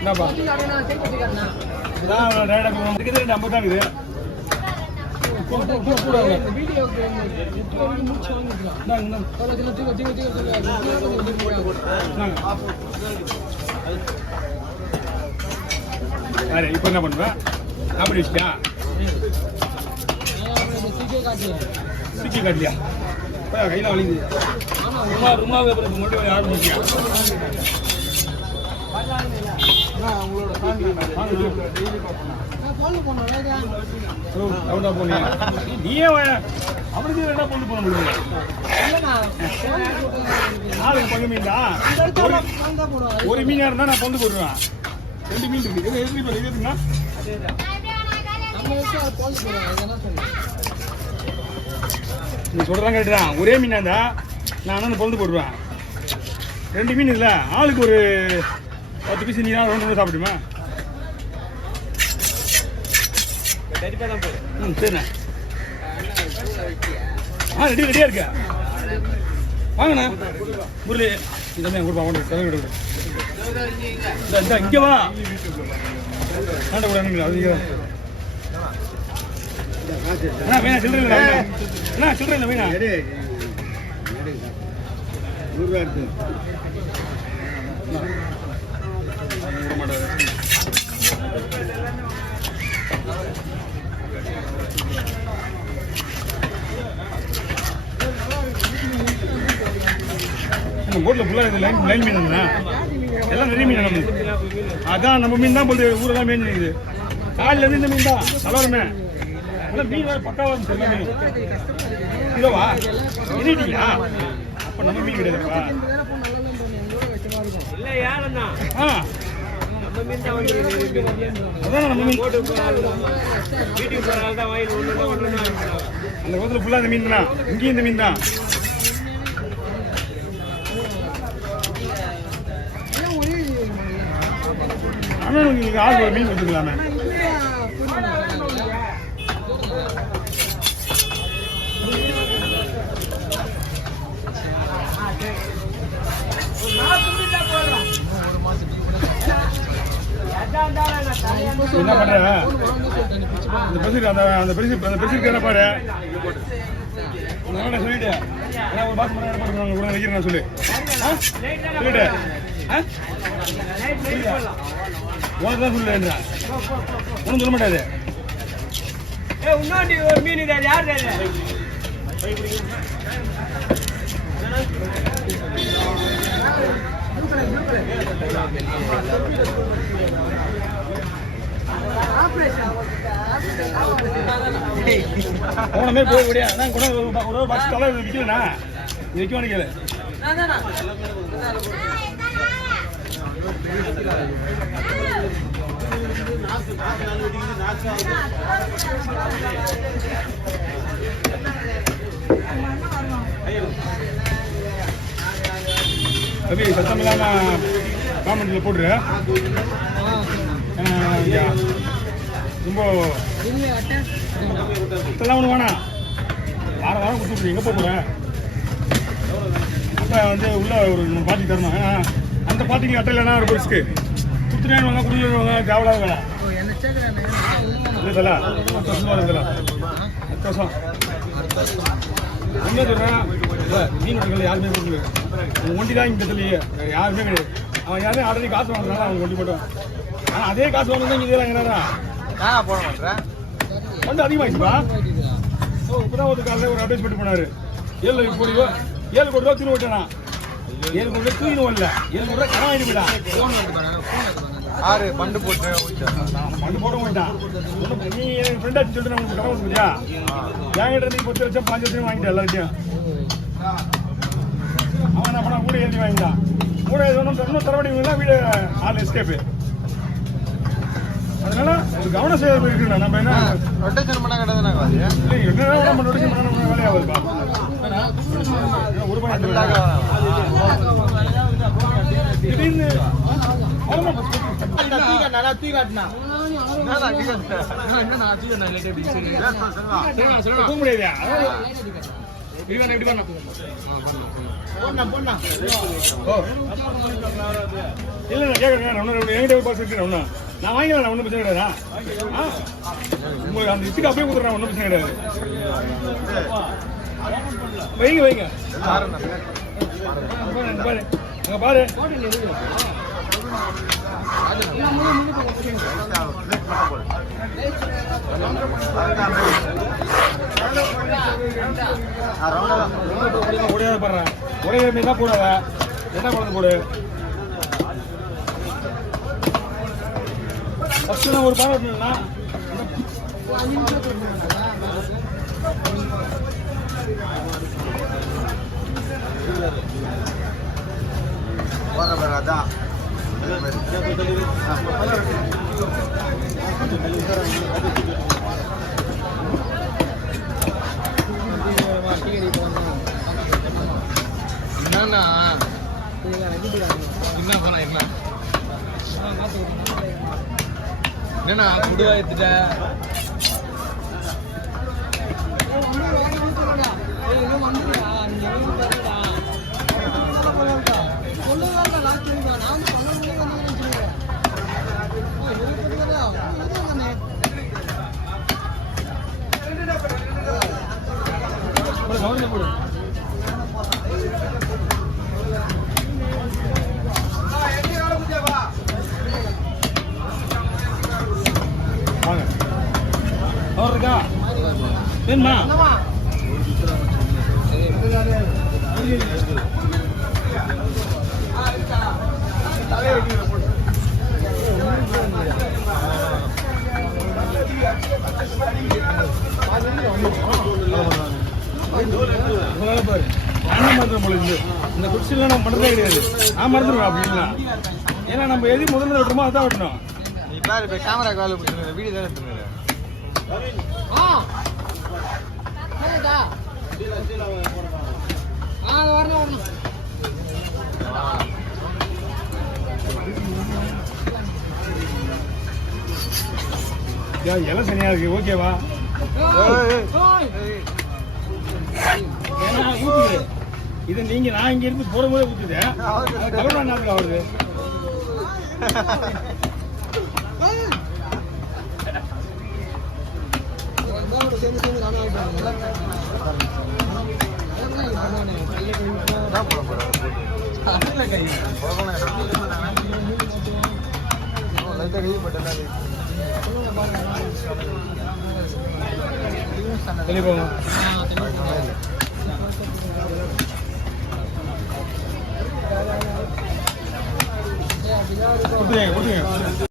என்னப்பா ரெண்டு 50 தான் இருக்குது. இப்ப என்ன பண்ணுவேன்? அப்படி வச்சியா சிக்கி காட்டியா கையில வலிக்குது. மட்டும் ஆரம்பிச்சியா நீயே அவனுக்கு என்ன பொண்ணு போன முடியும்? நாளைக்கு பங்கு மீன் தான். ஒரு மீனா இருந்தா நான் பொண்ணு போடுவேன். 2 மீன் இருக்கு. இருக்குன்னா நீ சொல்றாங்க கேட்டுதான். ஒரே மீனா இருந்தா நான் பொண்ணு போடுவேன். 2 மீன் இல்ல, ஆளுக்கு ஒரு 10 பீஸ். நீ 2 சாப்பிடுமா? சரிண்ணா. ரெடியா இருக்க. வாங்கண்ணா முரளி. இதெல்லாம் கொடுப்பா. இங்க வா. ஆண்ட கூட வேணா சில்லறை இல்லை. என்ன சில்லறை இல்லை வேணா? 100 ரூபா எடுத்து போட்ல ஃபுல்லாக லைன் மீன் எல்லாம் நிறைய மீன் நம்ம. அதான் நம்ம மீன் தான் போது ஊரெல்லாம் மீன் இருக்குது. காலில் இருந்து இந்த மீன் தான் கலவரமே. எல்லாம் மீன் வேறு பக்காவாக இருந்துச்சு. எல்லா மீன் கிலோவா எண்ணிட்டீங்களா? அப்போ நம்ம மீன் கிடையாதுப்பா. அதான் நம்ம மீன் அந்த கோத்துல ஃபுல்லாக இந்த மீன் தான். இங்கேயும் இந்த மீன் தான். ஆனால் உங்களுக்கு ஆள் ஒரு மீன் கொடுத்துக்கலாமே. என்ன பண்ற? அந்த பெருசு என்ன பாரு சொல்லிட்டு ஒரு பாஸ் கூட வைக்கிறேன் சொல்லு. சொல்லிட்டு உனக்குதான் சொல்லுன்றா. ஒன்றும் சொல்ல மாட்டாது. ஒரு மீன் யார் போன மாதிரி போக முடியாது. அதான் கூட ஒரு பாக்ஸ் கலர் விற்கலண்ணா. இது வைக்கணும் கேளு. அபி சத்தம் இல்லாம காமெண்ட்ல போடுற. ரொம்ப இதெல்லாம் ஒன்று வேணாம். வாரம் வாரம் கொடுத்து எங்கே போக போகிறேன்? அப்போ வந்து உள்ள ஒரு பாட்டி தரணும். ஏன்னா அந்த பாட்டிக்கு அட்டை இல்லைன்னா ஒரு பெருசுக்கு குத்துனேன்னு குடிவாங்க தேவலாக வேலை இல்லை தல. 10 வருஷம் வருதுல 10 வருஷம் என்ன சொல்கிறேன்? மீன் வட்டிகள் யாருமே கொடுக்கல. அவன் ஒண்டி தான் இங்கே தெரியலையே, வேறு யாருமே கிடையாது. அவன் யாரும் ஆல்ரெடி காசு வாங்கினாலும் அவன் ஒண்டி போட்டான். ஆனால் அதே காசு வாங்க தான் இங்கே இதெல்லாம் என்னடா போட மாட்டேன். வந்து அதிகமாகிடுச்சுப்பா. இப்போதான் ஒரு காலையில் ஒரு அட்வைஸ்மெண்ட் பண்ணார். 7 கோடி ரூபா தூண் விட்டானா? 7 கோடி ரூபா தூயினும் இல்லை, 7 கோடி ரூபா கடன் வாங்கிட்டு போயிட்டான். பண்டு போட மாட்டான். நீ என் ஃப்ரெண்டாச்சு சொல்லிட்டு நான் உங்களுக்கு கடன் கொடுத்துருக்கியா? என்கிட்ட நீ 10 லட்சம் 5 லட்சம் வாங்கிட்டேன் எல்லாத்தையும். அவன் என்ன பண்ணா? கூட எழுதி வாங்கிட்டான். கூட இன்னும் தரவடிலாம் வீடு ஆள் எஸ்கேப்பு. அதனால ஒரு கவனம் செய்ய இருக்குண்ணா. நம்ம என்ன ரொட்டேஷன் பண்ண கிடையாது. இல்லை என்ன நம்ம ரொட்டேஷன் பண்ண நம்ம வேலையாகுதுப்பா. ஒரு திடீர்னு போக முடியாது. ஓ இல்லை நான் கேட்குறேன் என்கிட்ட ஒரு பாக்ஸ் இருக்கிறேன் ஒன்று நான் வாங்கிக்கலாம் ஒன்றும் பிரச்சனை கிடையாதா உங்களுக்கு அந்த இச்சுக்கு அப்படியே கொடுத்துறேன் ஒன்றும் பிரச்சனை கிடையாது வைங்க வைங்க பாரு அங்கே பாரு உடையாத பாடுறேன் உடையாத மீன் தான் போடாத என்ன குழந்தை போடு ஃபஸ்ட்டு நான் ஒரு பாடம் விட்டுனா அதான் என்னன்னா என்ன பண்ண என்னண்ணா முடிவா எடுத்துட்ட இருக்கா வேணுமா பாரு நான் மறந்துடும் போல இருந்து இந்த குடிசையில் நம்ம பண்ணுறதே கிடையாது நான் மறந்துடுவேன் அப்படின்னா ஏன்னா நம்ம எது முதல்ல விட்டுறோமோ அதான் விட்டணும் இப்போ கேமராக்கு வேலை பிடிச்சிருங்க வீடியோ தான் எடுத்துருங்க இலை சனியா இருக்கு ஓகேவா ஊத்துது இது நீங்க நான் இங்க இருந்து போடும் போதே ஊத்துது கவர்னா நாட்டுக்கு ஆகுது தெளிப்போம்